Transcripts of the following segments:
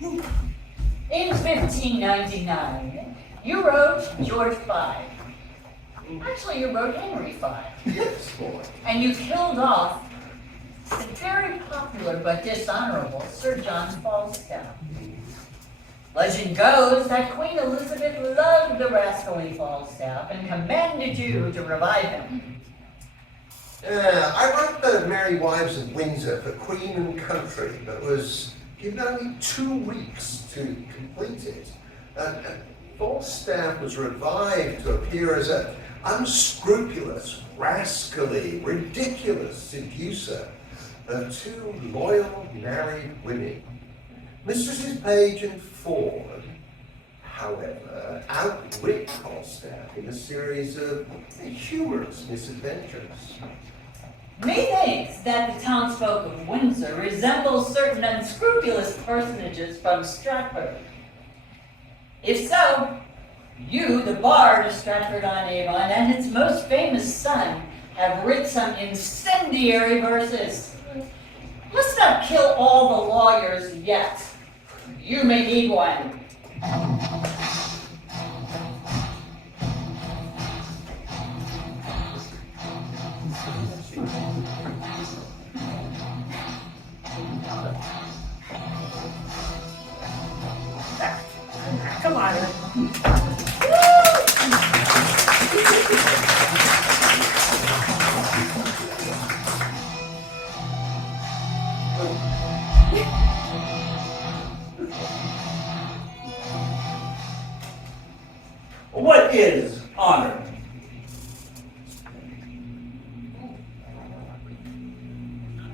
In 1599, you wrote George V. Actually, you wrote Henry V. Yes, boy. And you killed off the very popular but dishonorable Sir John Falstaff. Legend goes that Queen Elizabeth loved the rascally Falstaff and commanded you to revive him. I wrote The Merry Wives of Windsor for Queen and Country, but was given only 2 weeks to complete it. Falstaff was revived to appear as an unscrupulous, rascally, ridiculous seducer of 2 loyal married women. Mistresses Page and Ford, however, outwit Falstaff in a series of humorous misadventures. Methinks that the townsfolk of Windsor resemble certain unscrupulous personages from Stratford. If so, you, the bard of Stratford-on-Avon, and its most famous son, have writ some incendiary verses. Let's not kill all the lawyers yet. You may need one. Come on. What is honor?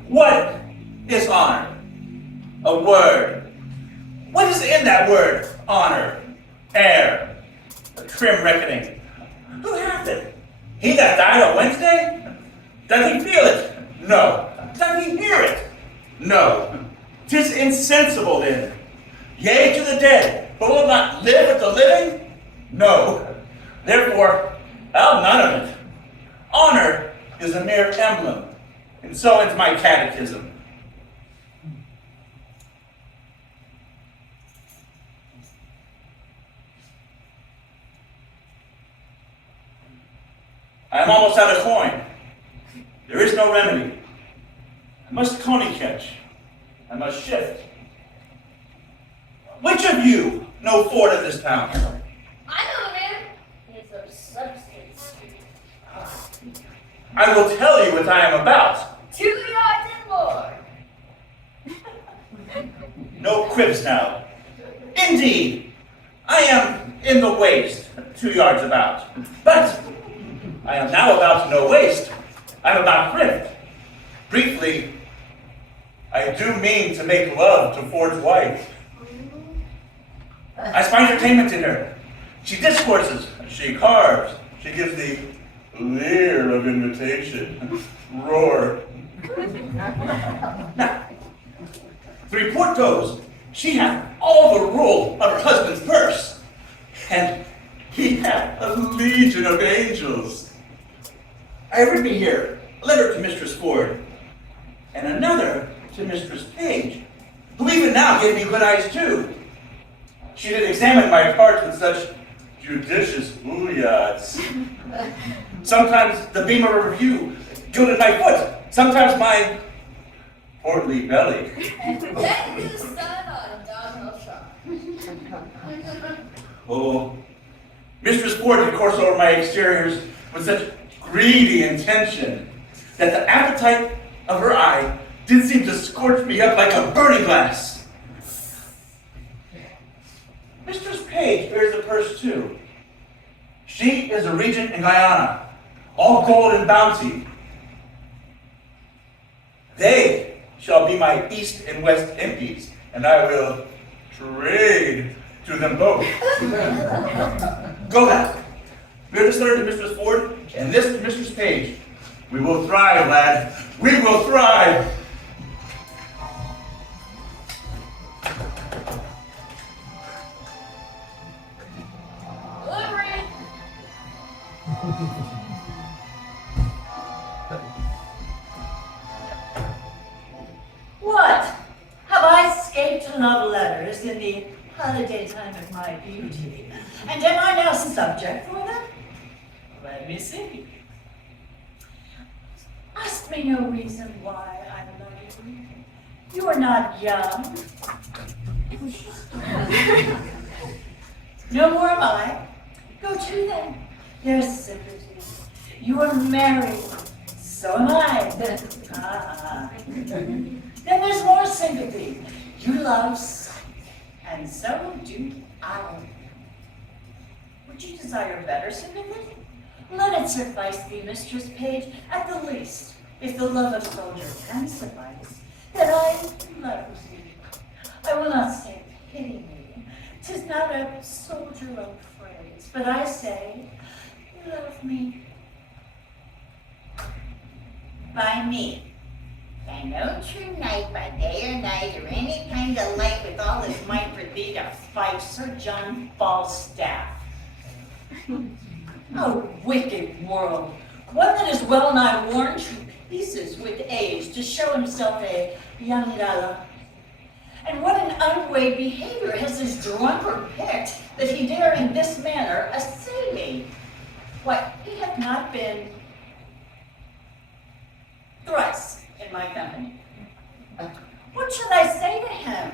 What is honor? A word. What is in that word, honor? Air. A trim reckoning. Who hath it? He that died on Wednesday? Does he feel it? No. Does he hear it? No. 'Tis insensible then. Yea, to the dead, but will not live with the living? No. Therefore, I'll none of it. Honor is a mere emblem, and so is my catechism. I am almost out of coin. There is no remedy. I must coney catch. I must shift. Which of you know Ford of this town? I know him. He's of substance. I will tell you what I am about. 2 yards and more. No cribs now. Indeed, I am in the waist, 2 yards about. But I am now about no waist. I am about thrift. Briefly, I do mean to make love to Ford's wife. I find entertainment in her. She discourses, she carves, she gives the leer of invitation. Roar. Now, the report goes, she hath all the roll of her husband's purse, and he hath a legion of angels. I have written here a letter to Mistress Ford, and another to Mistress Page, who even now gave me good eyes too. She did examine my parts with such judicious ooyahs. Sometimes the beam of a review gilded my foot, sometimes my portly belly. And then you son on Donald Shaw. Oh, Mistress Ford did course over my exteriors with such greedy intention that the appetite of her eye did seem to scorch me up like a burning glass. Mistress Page bears a purse too. She is a regent in Guyana, all gold and bounty. They shall be my East and West Indies, and I will trade to them both. Go back. Bear this letter to Mistress Ford, and this to Mistress Page. We will thrive, lad. We will thrive. Delivery. What? Have I escaped love letters years in the holiday time of my beauty. And am I now subject for them? Let me see. Ask me no reason why I love you. You are not young. No more am I. Go to them. There's sympathy. You are married. So am I. Then there's more sympathy. You love sight, and so do I. Would you desire better sympathy? Let it suffice thee, Mistress Page, at the least, if the love of soldier can suffice, that I love thee. I will not say pity me, 'tis not a soldier-like phrase, but I say, love me. By me. By no true knight by day or night, or any kind of light with all his might for thee to fight Sir John Falstaff. Oh, wicked world, one that is well nigh worn to pieces with age to show himself a young gallant. And what an unweighed behavior has this drunkard picked that he dare in this manner assay me? Why, he hath not been thrice in my company. What should I say to him?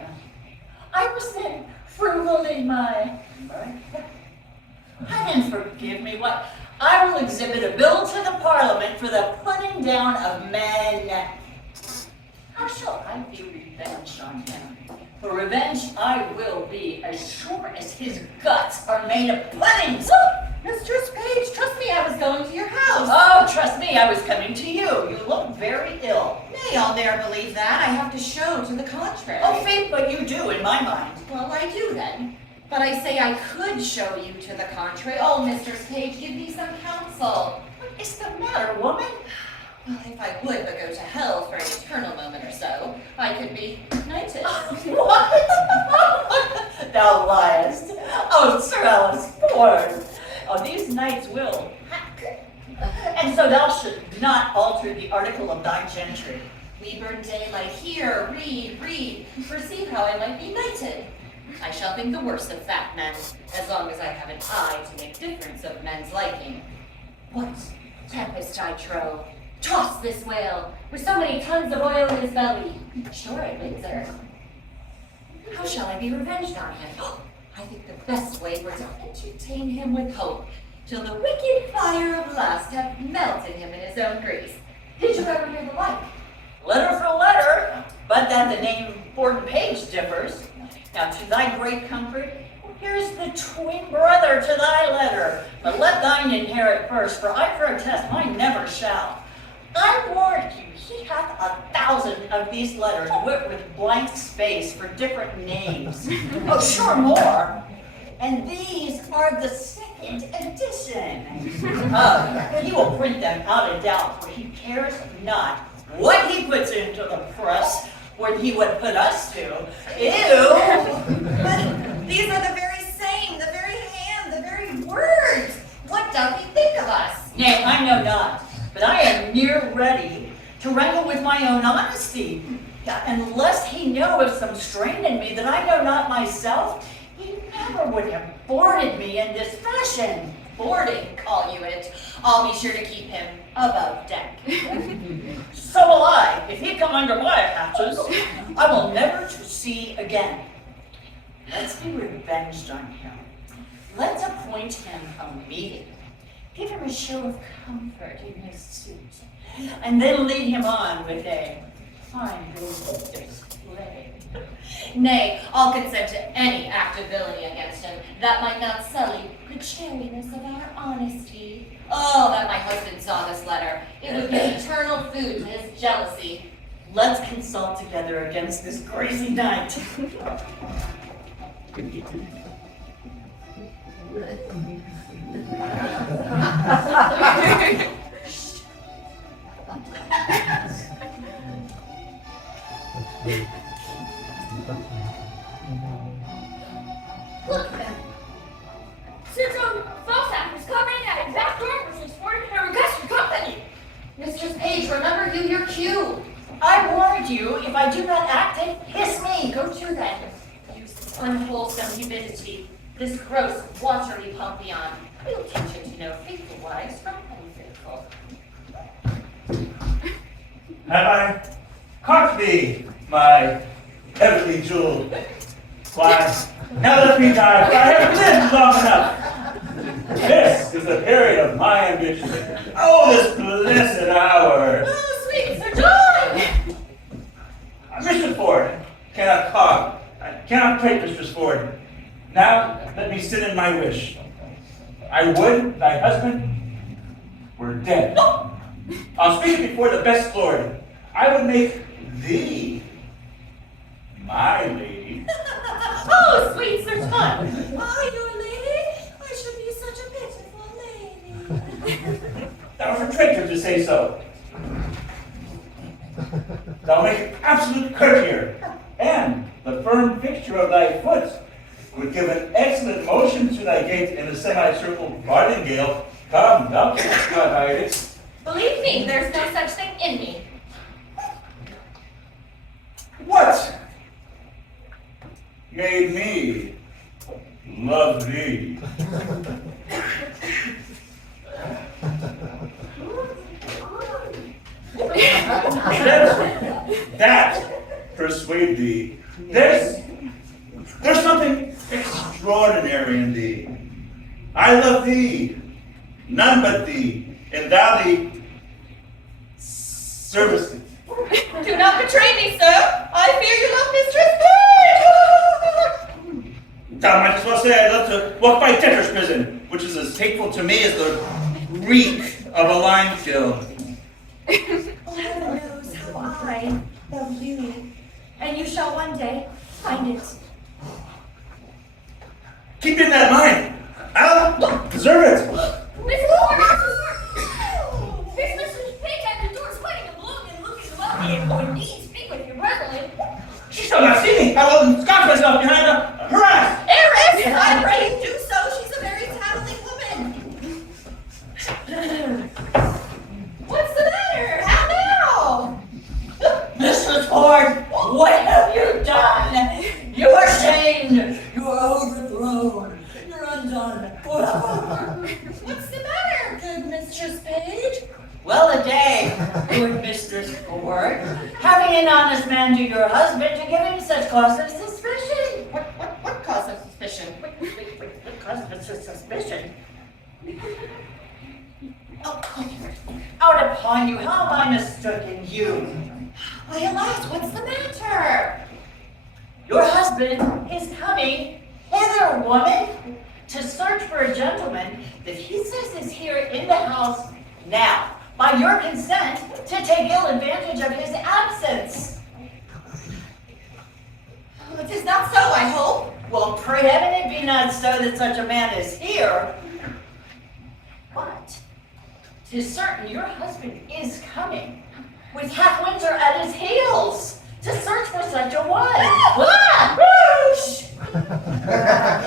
I was then frugal in my mirth. Heaven forgive me, what? I will exhibit a bill to the Parliament for the putting down of men. How shall I be revenged on him? For revenge I will be, as sure as his guts are made of puddings. Mistress Page, trust me, I was going to your house. Oh, trust me, I was coming to you. You look very ill. Nay, I'll ne'er believe that. I have to show to the contrary. Oh, faith, but you do in my mind. Well, I do then. But I say I could show you to the contrary. Oh, Mistress Page, give me some counsel. What is the matter, woman? Well, if I would but go to hell for an eternal moment or so, I could be knighted. What? Thou liest. Oh, Sir Alice Ford. Oh, these knights will. And so thou should not alter the article of thy gentry. We burn daylight here, read, perceive how I might be knighted. I shall think the worst of fat men, as long as I have an eye to make difference of men's liking. What tempest I trow, toss this whale, with so many tons of oil in his belly, sure at Windsor. How shall I be revenged on him? I think the best way were to entertain him with hope, till the wicked fire of lust have melted him in his own grease. Did you ever hear the like? Letter for letter, but that the name Ford Page differs. Now, to thy great comfort, here's the twin brother to thy letter. But let thine inherit first, for I protest mine never shall. I warrant you, he hath 1,000 of these letters, wit with blank space for different names. Oh, sure, more. And these are the second edition. He will print them out of doubt, for he cares not what he puts into the press when he would put us to. Ew! But these are the very same, the very hand, the very words. What doth he think of us? Nay, I know not, but I am near ready to wrangle with my own honesty. Unless he know of some strain in me that I know not myself, he never would have boarded me in this fashion. Boarding, call you it. I'll be sure to keep him above deck. So will I. If he come under my hatches, I will never to sea again. Let's be revenged on him. Let's appoint him a meeting. Give him a show of comfort in his suit. And then lead him on with a fine display. Nay, I'll consent to any act of villainy against him that might not sully the cherryness of our honesty. Oh, that my husband saw this letter. It would be eternal food to his jealousy. Let's consult together against this crazy knight. Look at them. Sir John Falstaff is coming at his back door with his sword and request for company. Mistress Page, remember your cue. I warned you, if I do not act it, hiss me. Go to then. Use unwholesome humidity, this gross, watery Pompeon. We'll teach him to know faithful wives from unfaithful. Have I caught thee, my heavily jeweled? Why, now let me die, for I have lived long enough. This is the period of my ambition. Oh, this blessed hour. Oh, sweet Sir John! Mr. Ford cannot cog. I cannot pray, Mistress Ford. Now let me sit in my wish. I would thy husband were dead. I'll speak before the best lord. I would make thee my lady. Oh, sweet Sir John! Oh, your lady? I should be such a pitiful lady. Thou art a traitor to say so. Thou make absolute courtier, and the firm fixture of thy foot would give an excellent motion to thy gait in a semicircle farthingale. Come, thou canst not hide it. Believe me, there's no such thing in me. What made me love thee? That persuade thee. There's something extraordinary in thee. I love thee, none but thee, and thou thee servicest. Do not betray me, sir. I fear you love Mistress Page. Thou might as well say I love to walk by debtor's prison, which is as hateful to me as the reek of a lime kiln. Oh, heaven knows how I love you, and you shall one day find it. Keep in that mind. I'll preserve it. Miss Ford! Miss Mrs. Pig at the door, sweating and blowing and looking lovely, and would need speak with you reverently. She shall not see me. I will ensconce myself behind a harass. Eris, I pray you do so. She's a very tattling woman. What's the matter? How now? Mrs. Ford, what have you done? You are shamed. You are overthrown. You're undone forever. What's the matter, good Mistress Page? Well a day, good Mistress Ford, having an honest man to your husband to give him such cause of suspicion. What cause of suspicion? What cause of suspicion? Oh, out upon you, how have I mistaken you? Why, alas, what's the matter? Your husband is coming hither, woman, to search for a gentleman that he says is here in the house now, by your consent, to take ill advantage of his absence. Oh, it is not so, I hope. Well, pray heaven it be not so that such a man is here. But 'tis certain your husband is coming, with half Windsor at his heels, to search for such a one. Whoosh!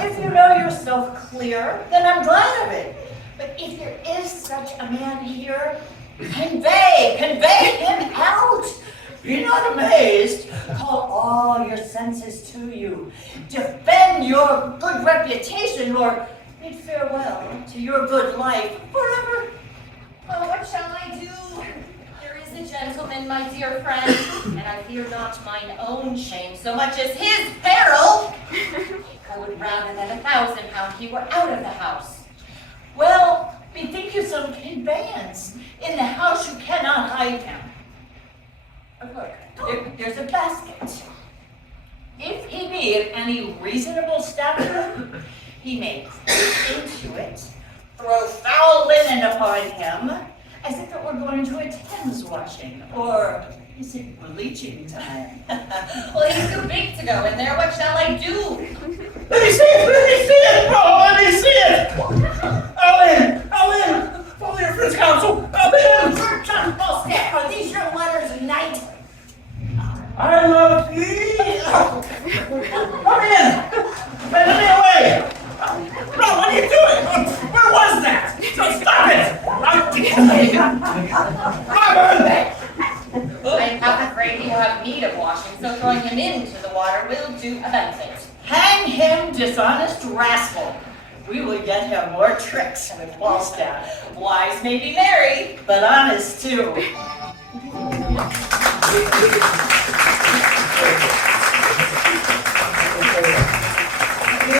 If you know yourself clear, then I'm glad of it. But if there is such a man here, convey him out. Be not amazed. Call all your senses to you. Defend your good reputation, or bid farewell to your good life forever. Oh, what shall I do? There is a gentleman, my dear friend, and I fear not mine own shame so much as his peril. I would rather than £1,000 he were out of the house. Well, bethink you some conveyance. In the house you cannot hide him. Look, there's a basket. If he be of any reasonable stature, he may creep into it, throw foul linen upon him, as if it were going to a Thames washing, or is it bleaching time? Well, he's too big to go in there. What shall I do? Let me see it! Let me see it! Oh, let me see it! I'll in! Follow your friend's counsel! I'll in! John Falstaff, are these your letters, knight? I love thee! Come in! Let me away! No, what are you doing? Where was that? So stop it! I'm half afraid you have need of washing, so throwing him into the water will do a benefit. him, dishonest rascal. We will get him more tricks with Falstaff. Wise may be merry, But honest too.